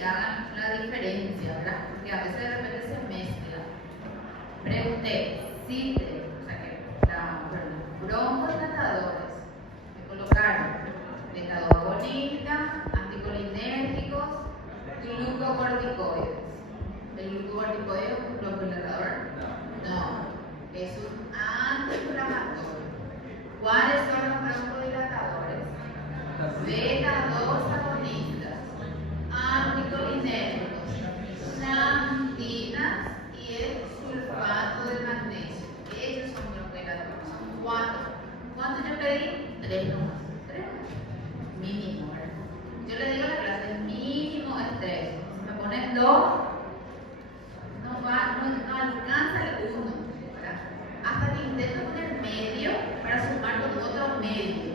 y hagan la diferencia, ¿verdad? Porque a veces de repente se mezcla. Pregunté, si broncohilatadores me colocaron beta-2-agonista, anticolinérgicos, glucocorticoides. ¿El glucocorticoide es un broncohilatador? No, es un antiinflamatorio. ¿Cuáles son los broncohilatadores? Beta-2-agonistas, anticolinérgicos, xantinas y el sulfato de magnesio. Ellos son broncohilatadores. ¿Cuánto yo pedí? 3 nomás. 3 mínimo, ¿verdad? Yo le digo a la clase, mínimo es 3. Si me ponen 2, no alcanza el 1, ¿verdad? Hasta que intento poner medio para sumar con otro medio.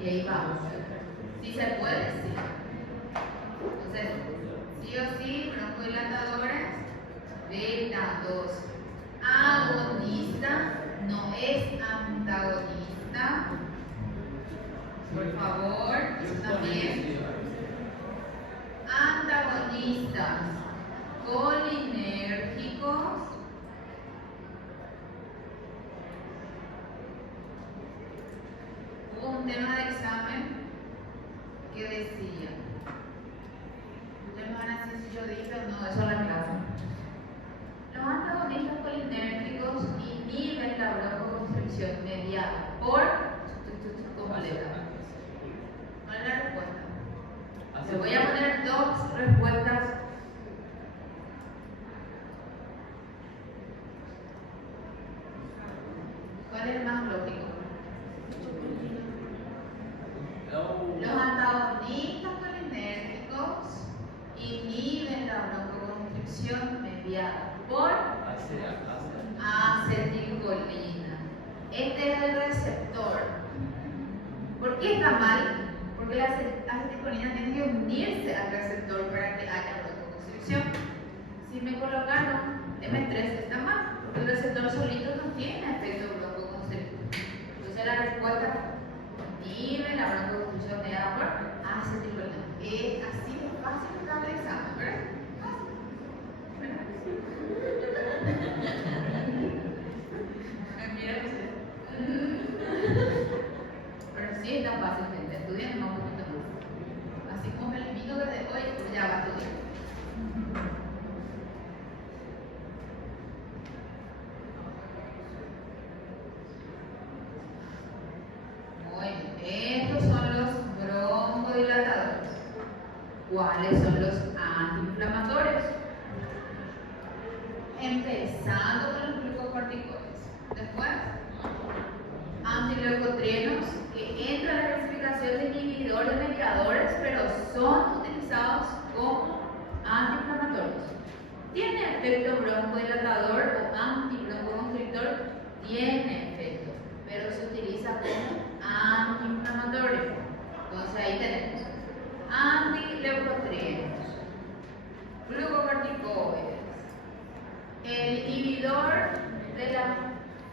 Y ahí vamos. Si se puede, sí. Entonces, sí o sí, broncohilatadores, beta-2 agonista, no es antagonista. Por favor, eso también. Antagonistas, colinérgicos, hubo un tema de examen que decía, ustedes me van a decir si yo dije o no, eso es la clase. Los antagonistas colinérgicos inhiben la broncoconstricción mediada por completa. ¿Cuál es la respuesta? Le voy a poner 2 respuestas. ¿Cuál es el más lógico? Los antagonistas colinérgicos inhiben la broncoconstricción mediada por acetilcolina. Este es el receptor. ¿Por qué está mal? Porque la acetilcolina tiene que unirse al receptor para que haya broncoconstricción. Si me colocaron M3 está mal, porque el receptor solito no tiene efecto broncoconstrictor. Entonces la respuesta inhibe la broncoconstricción mediada por acetilcolina. Es así de fácil para el examen, ¿verdad? Mira usted. Pero sí está fácil, gente. Estudien un poquito más. Así como el invito desde hoy, ya va a estudiar. Bueno, estos son los broncodilatadores. ¿Cuáles son los antiinflamatorios? Empezando con los glucocorticoides. Después, antileucotrienos, que entran en la clasificación de inhibidores mediadores, pero son utilizados como antiinflamatorios. ¿Tiene efecto broncodilatador o antibroncoconstrictor? Tiene efecto, pero se utiliza como antiinflamatorio. Entonces ahí tenemos antileucotrienos, glucocorticoides, el inhibidor de la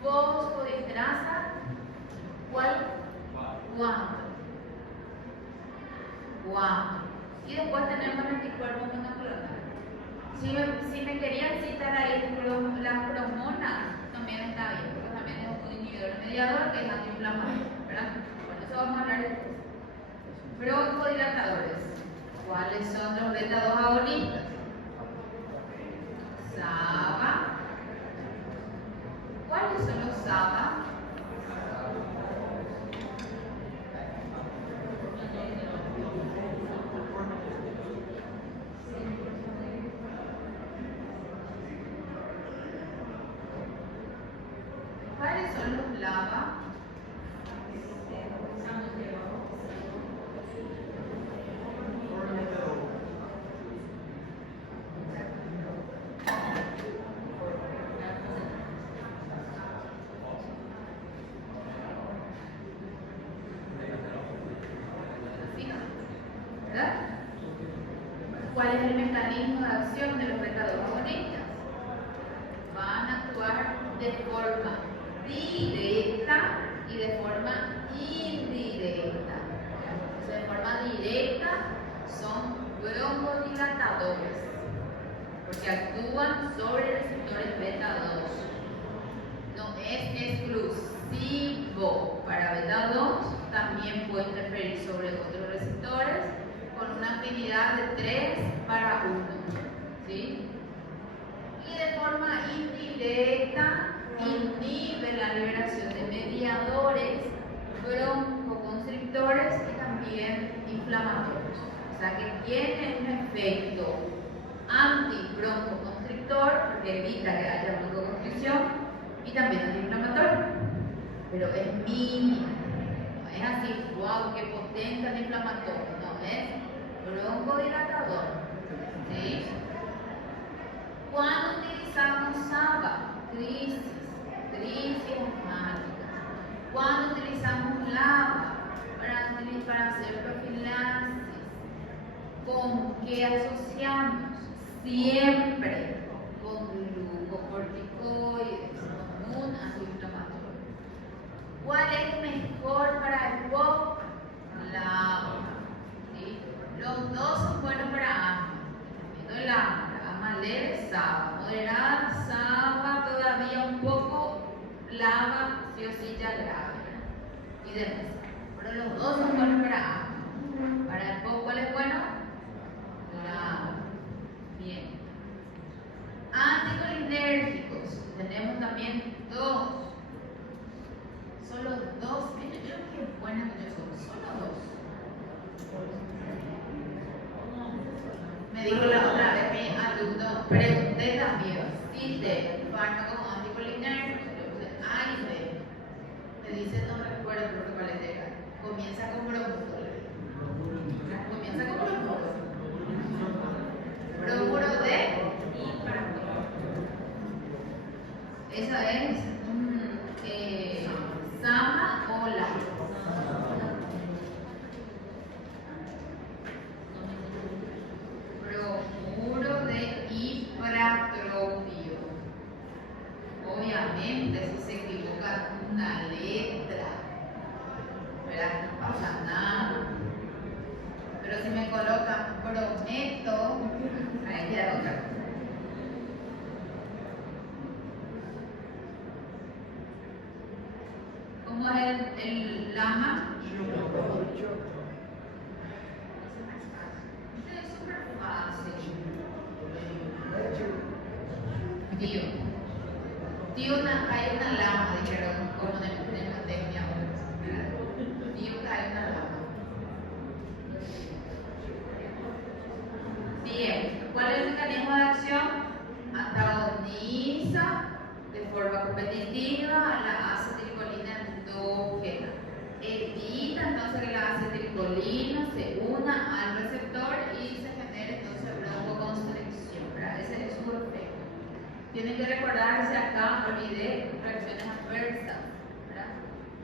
fosfodiesterasa, ¿cuál? Guanto. Y después tenemos el anticuerpo monoclonal. Si me querían citar ahí las cromonas, también está bien, porque también es un inhibidor mediador que es antiinflamatorio, ¿verdad? Bueno, eso vamos a hablar después. Broncodilatadores. ¿Cuáles son los beta-2 agonistas? SABA. ¿Cuáles son los SABA? ¿Cuáles son los LABA? ¿Verdad? ¿Cuál es el mecanismo de acción de los beta-2 agonistas? Van a actuar de forma directa y de forma indirecta. Entonces, de forma directa son broncodilatadores. porque actúan sobre receptores beta 2. No es exclusivo para beta 2, también puede interferir sobre otros receptores con una afinidad de 3 para 1. ¿Sí? Y de forma indirecta inhibe la liberación de mediadores broncoconstrictores y también inflamatorios. O sea que tiene un efecto antibroncoconstrictor porque evita que haya broncoconstricción y también antiinflamatorio. Pero es mínimo. No es así, wow, qué potente antiinflamatorio. No, es broncodilatador. ¿Sí? Cuando utilizamos SABA, crisis asmática. Cuando utilizamos LABA para hacer profilaxis, ¿con qué asociamos? Siempre con glucocorticoides, con un antiinflamatorio. ¿Cuál es mejor para el POC? LABA. ¿Sí? Los dos son buenos para asma. El asma leve, SABA. Moderada, SABA todavía un poco, LABA sí o sí ya grave. Y demás. Pero los dos son buenos para asma. Para el POC, ¿cuál es bueno? LABA. Bien. Anticolinérgicos. Tenemos también dos. Solo dos. Miren, qué buenas que son. Solo dos. Me dijo la otra vez mi alumno, pregunté también si de fármacos anticolinérgicos, A y B. Me dice, no recuerdo el protocolo legal. Comienza con bromuro. Comienza con bromuro. Bromuro de infractor. Esa es SAMA o LABA. Bromuro de hipertrofio. Obviamente, si se equivoca una letra, ¿verdad? No pasa nada. Pero si me colocan brometo, ahí ya otra cosa. ¿Cómo es el LAMA? Es súper fácil. Tío, hay una lama, dijeron, como en la técnica. Tío, hay una lama. Bien, ¿cuál es el mecanismo de acción? Antagoniza de forma competitiva a la acetilcolina endógena. Evita entonces que la acetilcolina se una al receptor y se genere entonces broncoconstricción. Ese es su efecto. Tienen que recordarse acá, olvidé, reacciones adversas.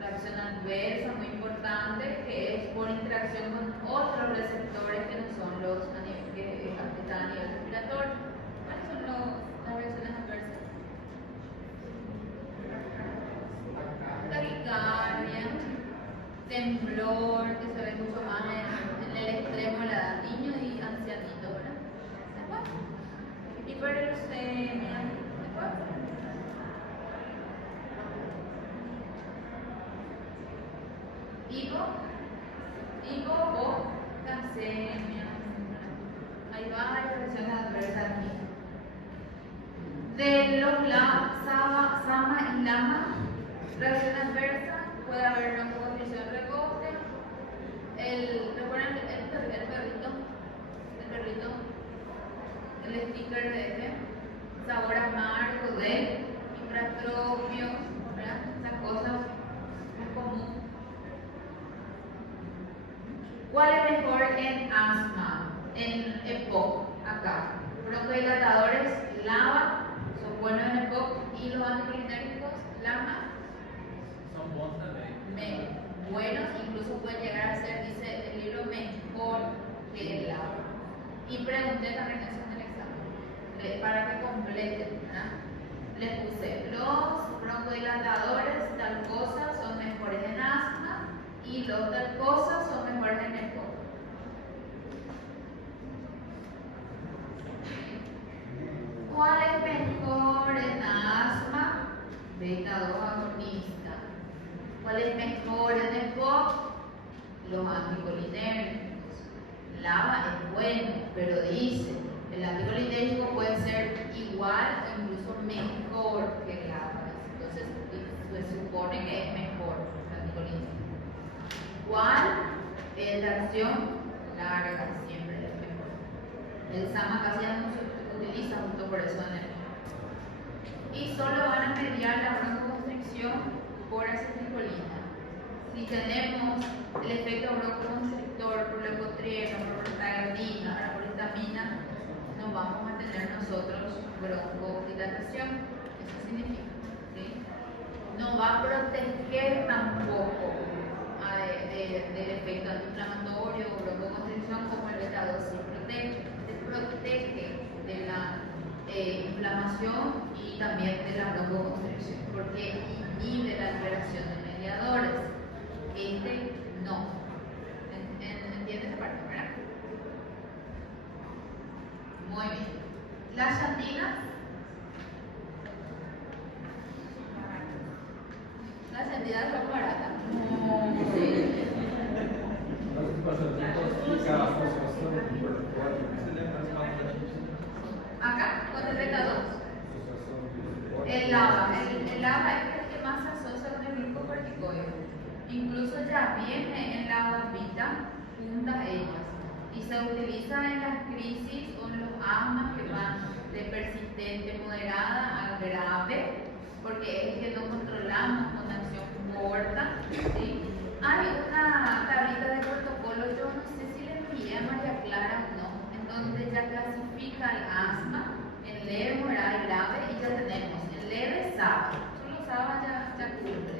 Reacción adversa muy importante que es por interacción con otros receptores que no son los que están a nivel respiratorio. ¿Cuáles son las reacciones adversas? Taquicardia, temblor, que se ve mucho más en el extremo de la edad, niño y ancianito, ¿verdad? Después, hiperglucemia, después. Hipopotasemia. Hay varias reacciones adversas aquí. De los SAMA y LAMA, reacción adversa, puede haber broncoconstricción precoce. ¿Recuerdan el perrito? El sticker de ese, sabor amargo de hipertrofio, ¿verdad? Esas cosas muy comunes. ¿Cuál es mejor en asma? En EPOC, acá. Broncodilatadores, LABA, son buenos en EPOC, y los anticolinérgicos, LAMA, son buenos también. Buenos, incluso pueden llegar a ser, dice el libro, mejor que el LABA. Y pregunté también eso en el examen, para que completen, ¿verdad? Les puse, los broncodilatadores, tal cosa, son mejores en asma, y los tal cosa son mejores en EPOC. mejoren el POC los anticolinérgicos. LAVA es bueno, pero dice, el anticolinérgico puede ser igual o incluso mejor que el LAVA. Entonces, se supone que es mejor el anticolinérgico. ¿Cuál es la acción? Larga, siempre es mejor. El SAMA casi ya no se utiliza justo por eso en el. Y solo van a mediar la broncoconstricción por acetilcolina. Si tenemos el efecto broncoconstrictor por leucotrieno, por prostaglandina, por histamina, no vamos a tener nosotros broncodilatación. Eso significa, ¿sí? No va a proteger tampoco del efecto antiinflamatorio o broncoconstricción como el beta-2 sí protege de la inflamación y también de la broncoconstricción, porque inhibe la liberación de mediadores. Este no. ¿Entiendes esa parte, verdad? Muy bien. Las llantinas. Las llantinas son baratas. Sí. Acá, con el beta-2. El LAVA es el que más se asocia con el glucocorticoide. Incluso ya viene en la barbita juntas ellas y se utiliza en las crisis o en los asmas que van de persistente moderada a grave, porque es el que no controlamos con acción corta, ¿sí? Hay una tablita de protocolo, yo no sé si le envié a María Clara o no, en donde ya clasifica el asma en leve, moderada y grave, y ya tenemos en leve SABA, solo SABA ya cubre.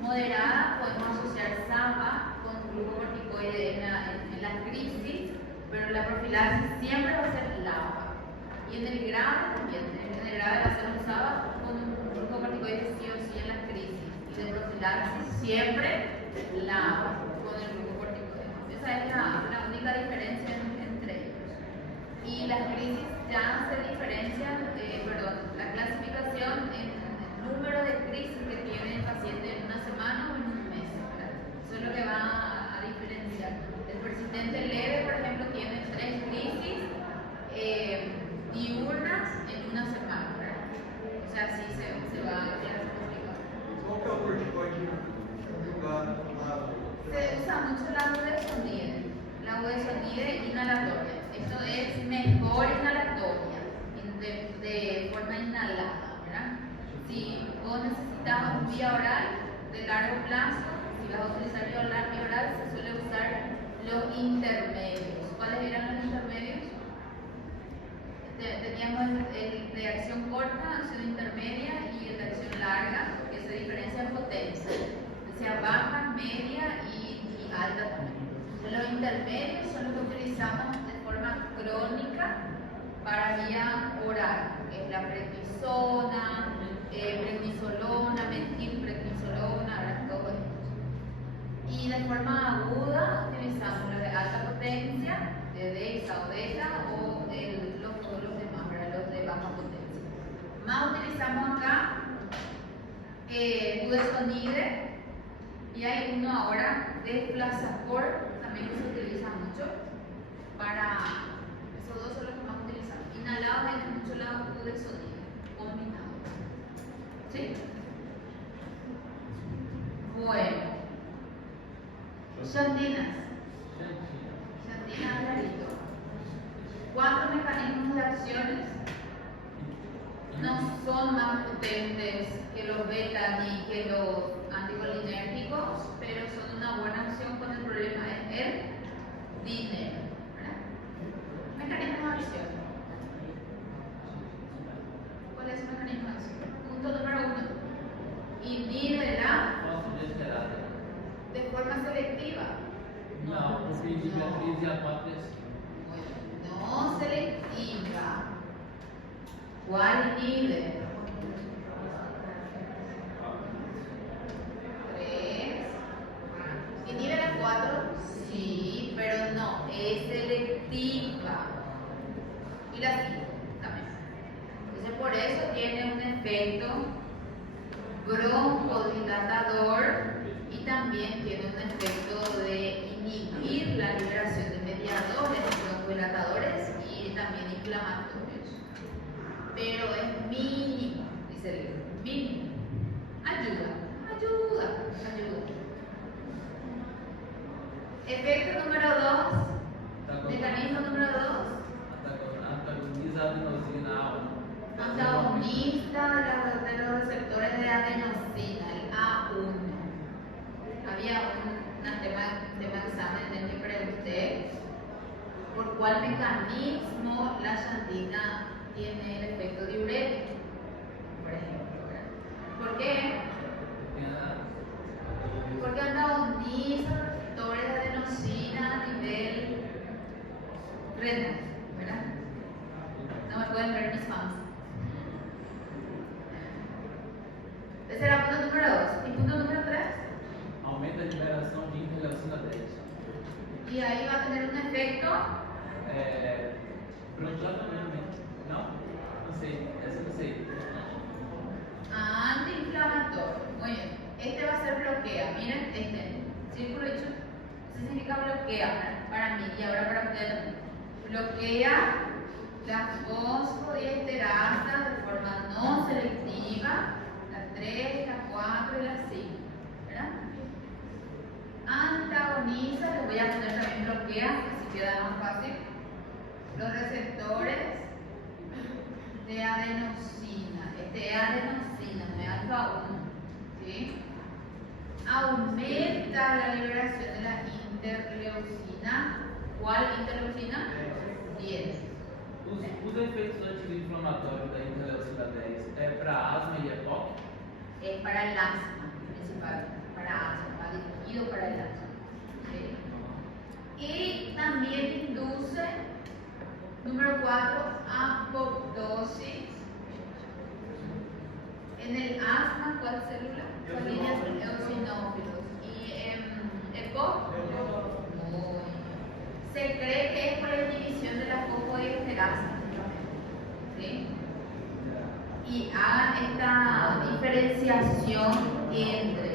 Moderada podemos asociar SABA con glucocorticoide en la crisis, pero la profilaxis siempre va a ser LAVA. Y en el grave también, en el grave va a ser un SABA con un glucocorticoide sí o sí en la crisis. Y de profilaxis siempre LAVA con el glucocorticoide. Esa es la única diferencia entre ellos. Y las crisis ya se diferencian, la clasificación en el número de crisis que tiene el paciente en una semana o en un mes, ¿verdad? Eso es lo que va a diferenciar. El persistente leve, por ejemplo, tiene 3 crisis diurnas en una semana, ¿verdad? O sea, sí se va a explicar. ¿Cómo que el corticoide conjugado? Se usa mucho la budesonide inhalatoria. Esto es mejor inhalatoria, de forma inhalada, ¿verdad? Si vos necesitas un vía oral de largo plazo, si vas a utilizar vía oral, se suele usar los intermedios. ¿Cuáles eran los intermedios? Teníamos el de acción corta, acción intermedia y el de acción larga, que se diferencia en potencia. O sea, baja, media y alta también. Los intermedios son los que utilizamos de forma crónica para vía oral, que es la prednisona, prednisolona, metilprednisolona, todo esto. Y de forma aguda utilizamos los de alta potencia, de dexa o beta, o los demás, ¿verdad? Los de baja potencia. Más utilizamos acá budesonide, y hay uno ahora de Plazacor, también que se utiliza mucho para, esos dos son los que más utilizamos. Inhalado viene mucho la budesonide, combinado. ¿Sí? Bueno. Llantinas. Llantinas, clarito. 4 mecanismos de acciones. No son más potentes que los beta ni que los anticolinérgicos, pero son una buena acción cuando el problema es el dinero. Mecanismo de acción. ¿Cuál es el mecanismo de acción? Punto número 1. Inhibe de forma selectiva. No, porque inhibitriz de almates. No selectiva. ¿Cuál inhibe? 3. ¿Inhibe la 4? Sí, pero no, es selectiva. Y la 5 también. Entonces por eso tiene un efecto broncodilatador y y también tiene un efecto de inhibir la liberación de mediadores, broncodilatadores y también inflamatorios. Pero es mínimo, dice el libro, mínimo. Ayuda. Efecto número 2, mecanismo número 2, Antagoniza adenosina A1. antagonista de los receptores de adenosina, el A1. Había un tema de examen en el que pregunté por cuál mecanismo la xantina tiene el efecto diurético, por ejemplo. ¿Por qué? Porque antagoniza receptores de adenosina a nivel renal, ¿verdad? No me pueden ver mis manos. Ese era punto número 2. ¿Y punto número 3? Aumenta a liberação de interleucina 10. Y ahí va a tener un efecto Bronquiolatoriamente. Não? Não sei. Essa eu não sei. Antiinflamatorio. Muy bien. Este va a ser bloquea. Miren, este círculo hecho significa bloquea para mí y ahora para ustedes también. Bloquea la fosfodiesterasa de forma no selectiva, la 3, la 4 y la 5. ¿Verdad? Antagoniza, les voy a poner también bloquea, así queda más fácil. Los receptores de adenosina. Este es adenosina, no es alfa 1. ¿Sí? Aumenta la liberación de la interleucina. ¿Cuál interleucina? 10. Os efeitos anti-inflamatórios da interleucina 10 é para asma e EPOC? Es para el asma, principalmente. Para asma, dirigido para el asma. ¿Sí? Y también induce, número 4, apoptosis. En el asma, ¿cuál célula? Son líneas eosinófilos. ¿Y EPOC? Se cree que es por la inhibición de la fosfodiesterasa. ¿Sí? Y hagan esta diferenciación entre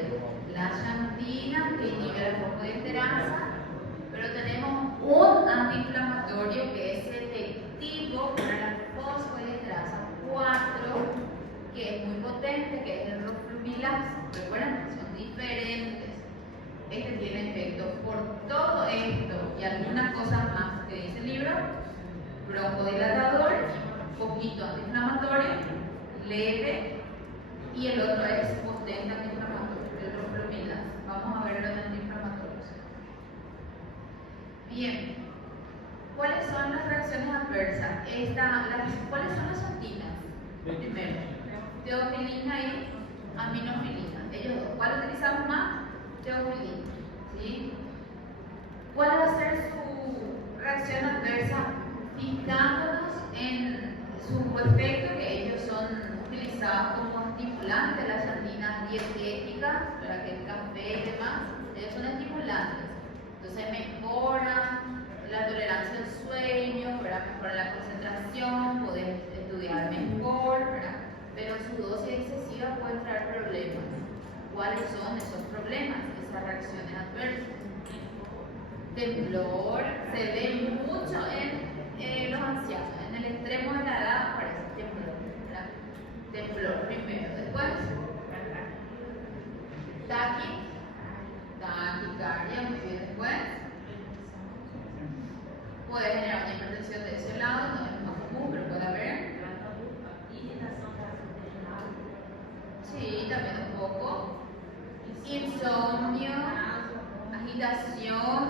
la xantina, que inhibe la fosfodiesterasa, pero tenemos un antiinflamatorio que es efectivo para la fosfodiesterasa 4, que es muy potente, que es el roflumilaz. Recuerden, son diferentes. Este tiene efecto por todo esto y algunas cosas más que dice el libro: broncodilatador, poquito antiinflamatorio, leve, y el otro es potente antiinflamatorio, el roflumilaz. Vamos a ver los antiinflamatorios. Bien, ¿cuáles son las reacciones adversas? ¿Cuáles son las xantinas? Primero, teofilina y aminofilina. Ellos dos. ¿Cuál utilizamos más? Teofilina. ¿Sí? ¿Cuál va a ser su reacción adversa? Fijándonos en su efecto, que ellos son utilizados como estimulantes, las xantinas dietéticas, para que el café y demás, ellos son estimulantes. Entonces mejoran la tolerancia al sueño, ¿verdad? Mejoran la concentración, poder estudiar mejor, ¿verdad? Pero su dosis excesiva puede traer problemas. ¿Cuáles son esos problemas? Esas reacciones adversas. Temblor, se ve mucho en los ancianos, en el extremo de la edad aparece temblor, ¿verdad? Temblor primero, después taquicardia, muy bien, después puede generar una hipertensión de ese lado, no es lo más común, pero puede haber. Sí, también un poco. Insomnio, agitación.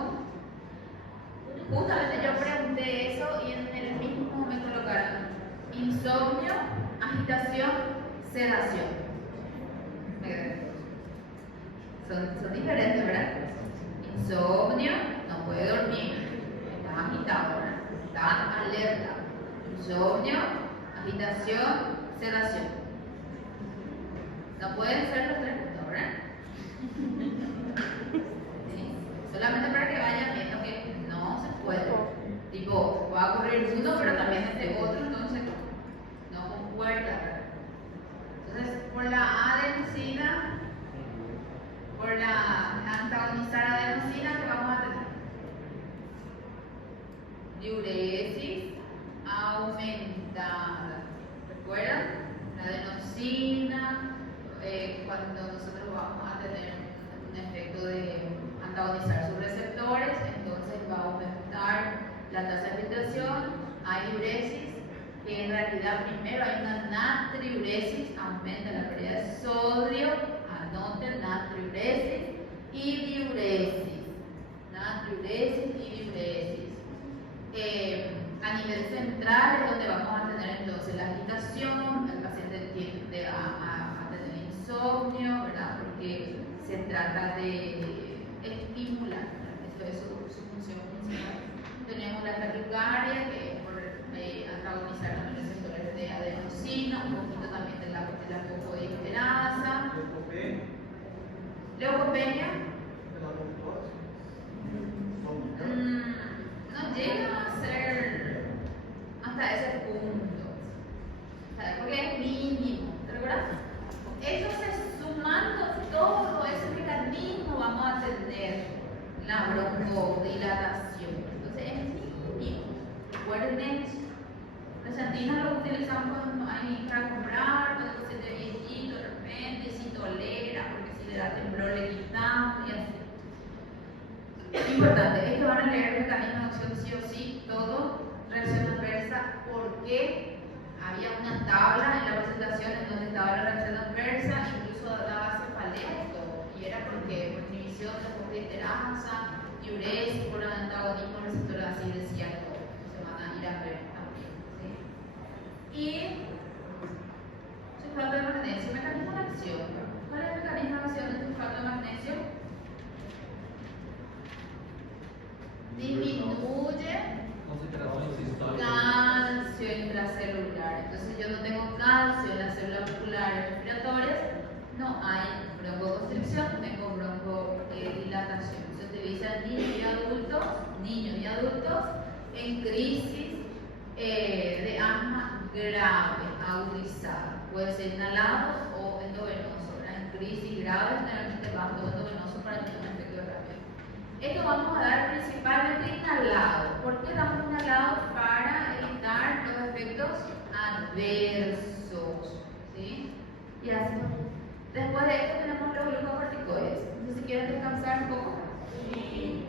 Justamente yo pregunté eso y en el mismo me colocaron insomnio, agitación, sedación. Son diferentes, ¿verdad? Insomnio, no puede dormir, está agitado, ¿verdad? Está alerta. Insomnio, agitación, sedación. No pueden ser los tres juntos, ¿verdad? ¿Sí? Solamente para que vayan viendo que no se puede. Tipo, va a ocurrir uno, pero también este otro, entonces no concuerda, ¿verdad? Entonces, por la adenosina, por la aumentada. ¿Recuerdan? La adenosina, cuando nosotros vamos a tener un efecto de antagonizar sus receptores, entonces va a aumentar la tasa de filtración, hay diuresis, que en realidad primero hay una natriuresis, aumenta la pérdida de sodio, anoten natriuresis y diuresis. Natriuresis y diuresis. A nivel central es donde vamos a tener entonces la agitación, el paciente tiende a tener insomnio, ¿verdad? Porque se trata de estimular, eso es su función principal. Tenemos la taquicardia, que es por antagonizar los receptores de adenosina, un poquito también de la fosfodiesterasa. Leucopenia. No llega a ser hasta ese punto, ¿sabes? Porque es mínimo, ¿te recuerdas? Entonces, sumando todo ese mecanismo, vamos a tener la broncodilatación. Entonces, es mínimo. Recuerden eso. Las antinas lo utilizamos cuando hay para comprar, cuando se te viejito de repente, si tolera, porque si le da temblor le quitamos y así. Importante, es que van a leer el mecanismo de acción sí o sí, todo, reacción adversa, porque había una tabla en la presentación en donde estaba la reacción adversa, incluso daba cefalea y todo, y era porque por inhibición de fosfodiesterasa, diuresis, por antagonismo receptor, así decía todo, se van a ir a ver también, ¿sí? Y sulfato de magnesio, mecanismo de acción. ¿Cuál es el mecanismo de acción del sulfato de magnesio? Disminuye calcio intracelular. Entonces yo no tengo calcio en las células musculares respiratorias, no hay broncoconstricción, tengo broncodilatación. Se utiliza en niños y adultos en crisis de asma grave, agudizada. Puede ser inhalado o endovenoso. En crisis grave generalmente va endovenoso para tener un efecto rápido. Esto vamos a dar principalmente inhalado. ¿Por qué damos inhalado? Para evitar los efectos adversos, ¿sí? Y así. Después de esto tenemos los glucocorticoides. Entonces, si quieren descansar un poco. Sí.